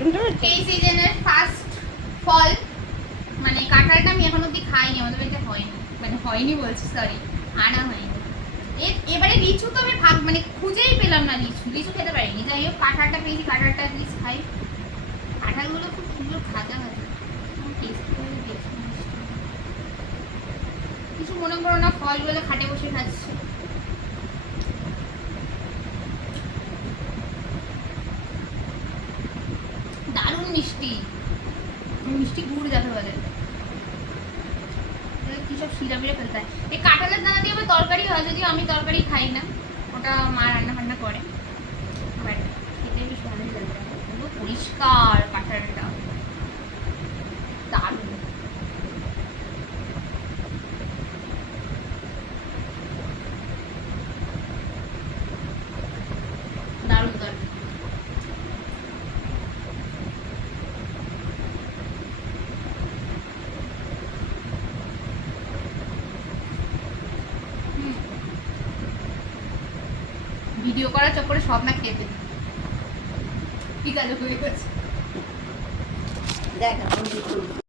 শুনতে পাচ্ছি এই সিজনের ফার্স্ট ফল, মানে কাঁঠালটা আমি এখন অব্দি খাইনি, আমাদের বাড়িতে হয়নি, মানে হয়নি বলছি, সরি, আনা হয়নি। এবারে লিচু তো আমি মানে খুঁজেই পেলাম না, লিচু খেতে পারিনি। যাই হোক কাঁঠালটা পেয়েছি, কাঁঠালটা প্লিজ খাই। কাঁঠালগুলো খুব সুন্দর ভাজা ভাজা, টেস্ট করে দেখি। কিছু মনে করো না, ফলগুলো খাটে বসে খাচ্ছি। দারুণ মিষ্টি, মিষ্টি গুড় যাতে বলে, কি সব শিরা মিরা ফেলতে হয়। এই কাঁঠালের দানা দিয়ে আমার তরকারি হয়, যদিও আমি তরকারি খাই না, ওটা মা রান্না ফান্না করে। খেতে বেশ ভালোই লাগে, পুরো পরিষ্কার কাঁঠালটা, দারুণ। দারুণ দারুণ। ভিডিও করার চক্করে সব না খেয়ে ফেলি, ঠিক আছে হয়ে গেছে। দেখ